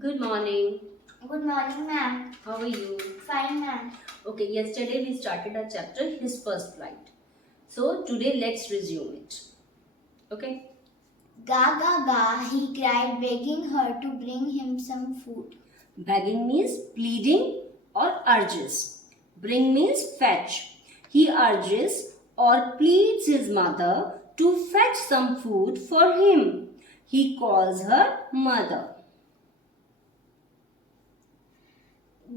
Good morning. Good morning, ma'am. How are you? Fine, ma'am. Okay, yesterday we started our chapter His First Flight. So today let's resume it. Okay? Ga ga ga, he cried, begging her to bring him some food. Begging means pleading or urges. Bring means fetch. He urges or pleads his mother to fetch some food for him. He calls her mother.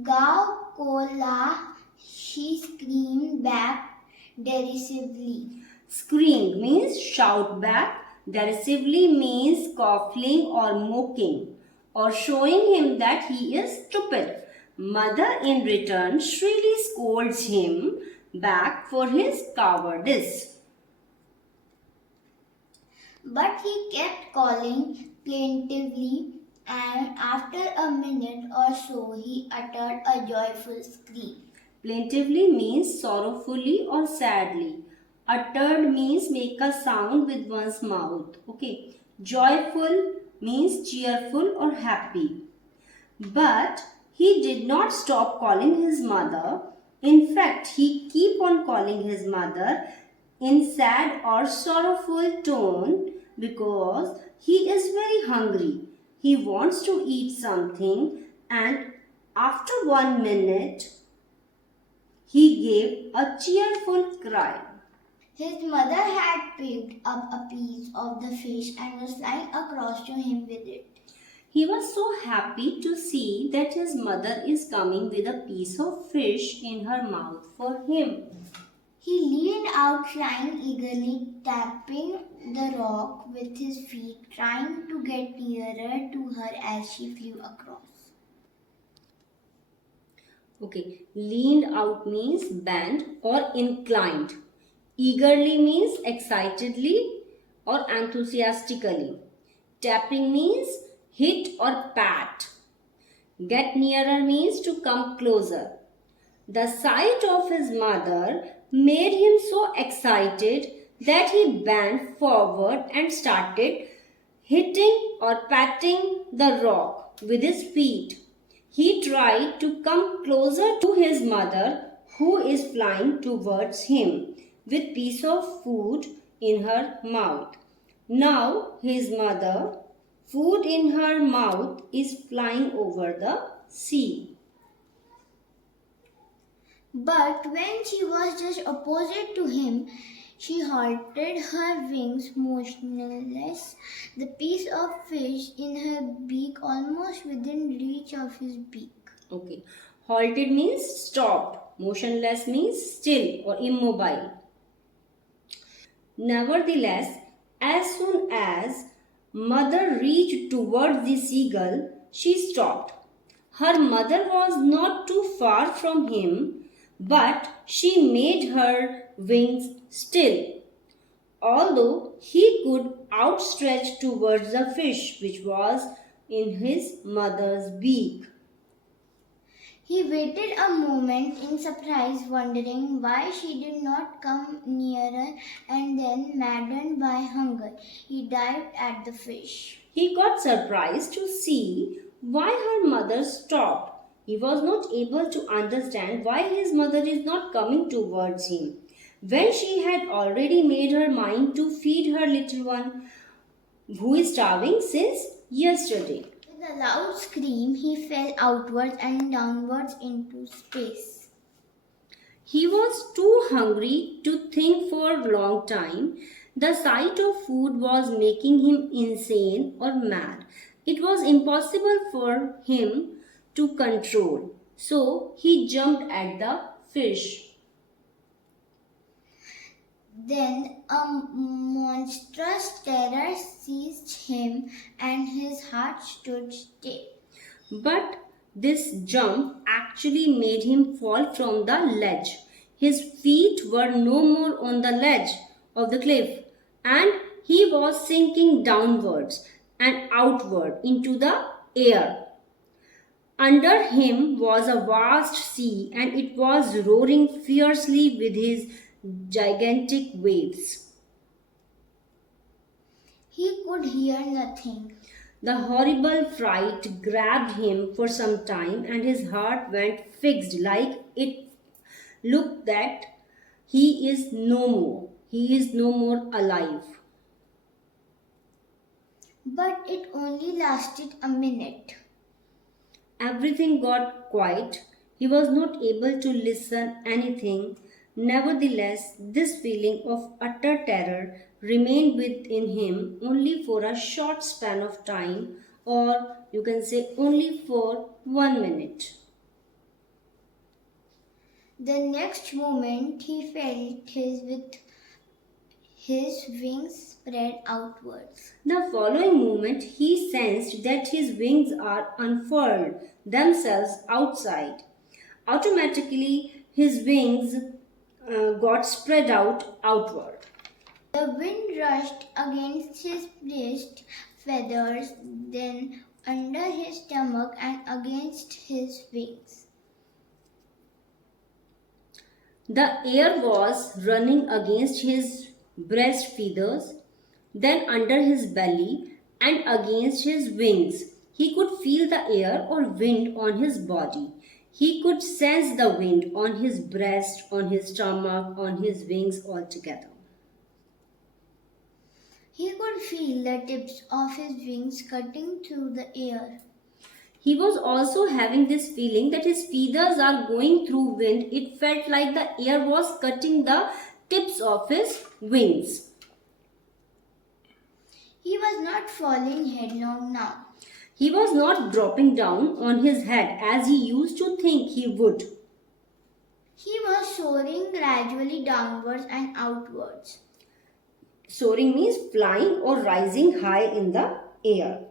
Gao kola, she screamed back derisively. Scream means shout back. Derisively means coughlling or mocking or showing him that he is stupid. Mother in return shrilly scolds him back for his cowardice. But he kept calling plaintively, and after a minute or so, he uttered a joyful scream. Plaintively means sorrowfully or sadly. Uttered means make a sound with one's mouth. Okay. Joyful means cheerful or happy. But he did not stop calling his mother. In fact, he keep on calling his mother in sad or sorrowful tone because he is very hungry. He wants to eat something, and after 1 minute he gave a cheerful cry. His mother had picked up a piece of the fish and was flying across to him with it. He was so happy to see that his mother is coming with a piece of fish in her mouth for him. He leaned out, flying eagerly, tapping the rock with his feet, trying to get nearer to her as she flew across. Okay, leaned out means bent or inclined. Eagerly means excitedly or enthusiastically. Tapping means hit or pat. Get nearer means to come closer. The sight of his mother made him so excited that he bent forward and started hitting or patting the rock with his feet. He tried to come closer to his mother, who is flying towards him with piece of food in her mouth. Now his mother, food in her mouth, is flying over the sea. But when she was just opposite to him, she halted, her wings motionless, the piece of fish in her beak almost within reach of his beak. Okay. Halted means stopped. Motionless means still or immobile. Nevertheless, as soon as mother reached towards the seagull, she stopped. Her mother was not too far from him, but she made her wings still, although he could outstretch towards the fish which was in his mother's beak. He waited a moment in surprise, wondering why she did not come nearer, and then, maddened by hunger, he dived at the fish. He got surprised to see why her mother stopped. He was not able to understand why his mother is not coming towards him when she had already made her mind to feed her little one who is starving since yesterday. With a loud scream, he fell outwards and downwards into space. He was too hungry to think for a long time. The sight of food was making him insane or mad. It was impossible for him to control. So he jumped at the fish. Then a monstrous terror seized him, and his heart stood still. But this jump actually made him fall from the ledge. His feet were no more on the ledge of the cliff, and he was sinking downwards and outward into the air. Under him was a vast sea, and it was roaring fiercely with his gigantic waves. He could hear nothing. The horrible fright grabbed him for some time, and his heart went fixed like it looked that he is no more. He is no more alive. But it only lasted a minute. Everything got quiet. He was not able to listen anything. Nevertheless, this feeling of utter terror remained within him only for a short span of time, or you can say only for 1 minute. The next moment he felt his wings spread outwards. The following moment, he sensed that his wings are unfurled themselves outside. Automatically, his wings got spread out outward. The wind rushed against his breast feathers, then under his stomach and against his wings. The air was running against his breast feathers, then under his belly and against his wings. He could feel the air or wind on his body. He could sense the wind on his breast, on his stomach, on his wings altogether. He could feel the tips of his wings cutting through the air. He was also having this feeling that his feathers are going through wind. It felt like the air was cutting the tips of his wings. He was not falling headlong now. He was not dropping down on his head as he used to think he would. He was soaring gradually downwards and outwards. Soaring means flying or rising high in the air.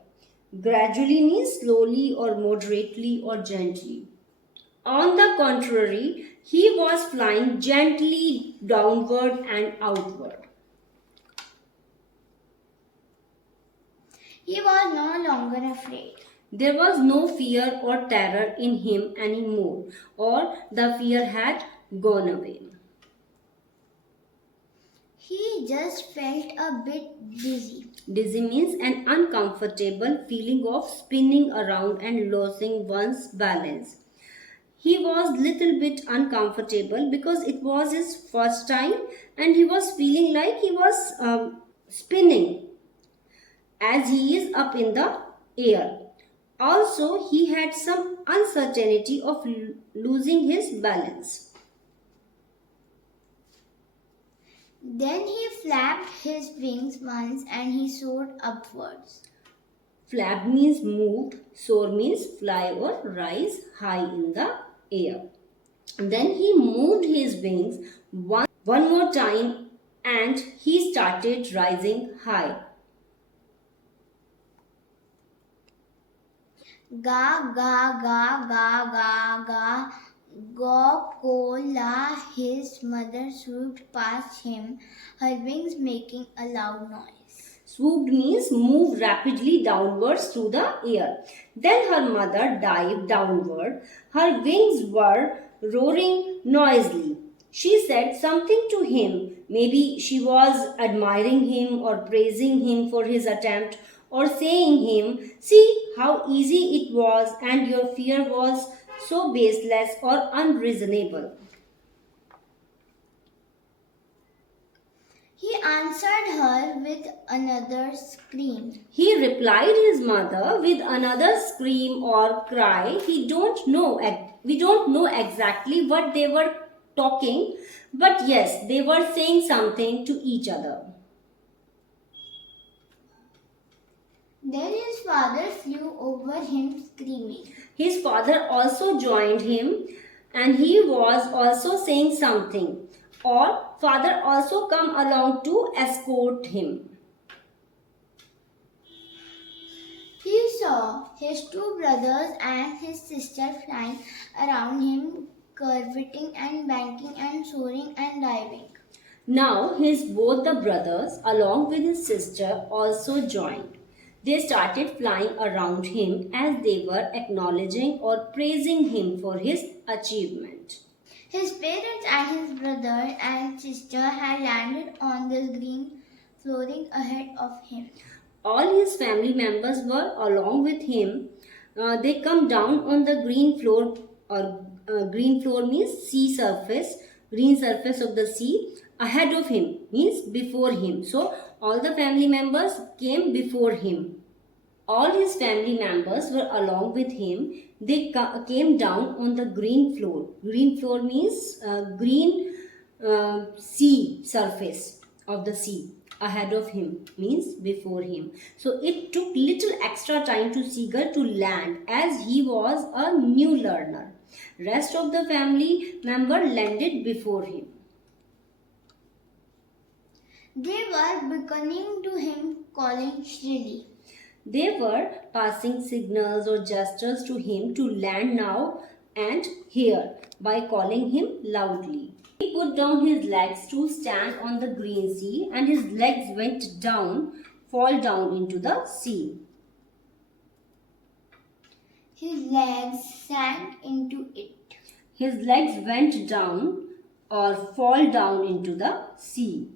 Gradually means slowly or moderately or gently. On the contrary, he was flying gently downward and outward. He was no longer afraid. There was no fear or terror in him anymore, or the fear had gone away. He just felt a bit dizzy. Dizzy means an uncomfortable feeling of spinning around and losing one's balance. He was little bit uncomfortable because it was his first time and he was feeling like he was spinning as he is up in the air. Also, he had some uncertainty of losing his balance. Then he flapped his wings once and he soared upwards. Flap means moved, soar means fly or rise high in the air. Then he moved his wings one more time and he started rising high. Ga ga ga ga ga ga. Go ko la, his mother swooped past him, her wings making a loud noise. Swooped means moved rapidly downwards through the air. Then her mother dived downward. Her wings were roaring noisily. She said something to him. Maybe she was admiring him or praising him for his attempt or saying him, "See how easy it was and your fear was so baseless or unreasonable." He answered her with another scream. He replied his mother with another scream or cry. We don't know exactly what they were talking, but yes, they were saying something to each other. Then his father flew over him screaming. His father also joined him and he was also saying something. Or father also come along to escort him. He saw his two brothers and his sister flying around him, curveting and banking and soaring and diving. Now both the brothers along with his sister also joined. They started flying around him as they were acknowledging or praising him for his achievement. His parents and his brother and sister had landed on the green flooring ahead of him. All his family members were along with him. They come down on the green floor, or green floor means sea surface, green surface of the sea. Ahead of him means before him. So all the family members came before him. All his family members were along with him. They came down on the green floor. Green floor means green sea surface of the sea. Ahead of him means before him. So it took little extra time to Seagull to land as he was a new learner. Rest of the family member landed before him. They were beckoning to him, calling shrilly. They were passing signals or gestures to him to land now and here by calling him loudly. He put down his legs to stand on the green sea, and his legs went down, fall down into the sea. His legs sank into it. His legs went down or fall down into the sea.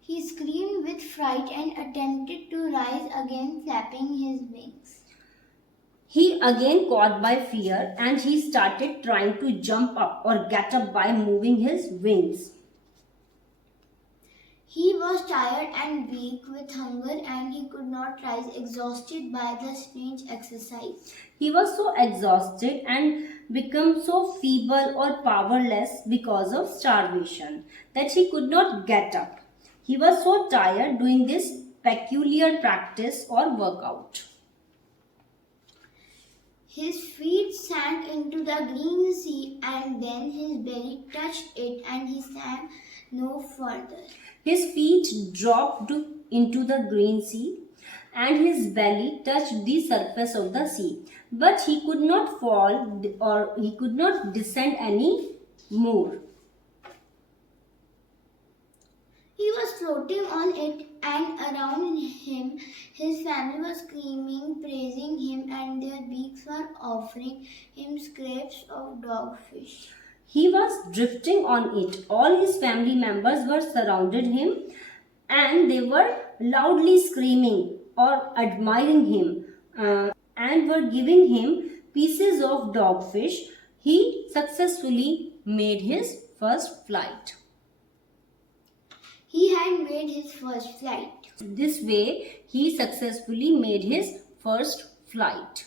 He screamed with fright and attempted to rise again, flapping his wings. He again caught by fear, and he started trying to jump up or get up by moving his wings. He was tired and weak with hunger, and he could not rise, exhausted by the strange exercise. He was so exhausted and become so feeble or powerless because of starvation that he could not get up. He was so tired doing this peculiar practice or workout. His feet sank into the green sea, and then his belly touched it, and he sank no further. His feet dropped into the green sea, and his belly touched the surface of the sea. But he could not fall or he could not descend any more. He was floating on it, and around him his family was screaming, praising him, and their beaks were offering him scraps of dogfish. He was drifting on it. All his family members were surrounded him, and they were loudly screaming or admiring him, and were giving him pieces of dogfish. He successfully made his first flight. He had made his first flight. This way, he successfully made his first flight.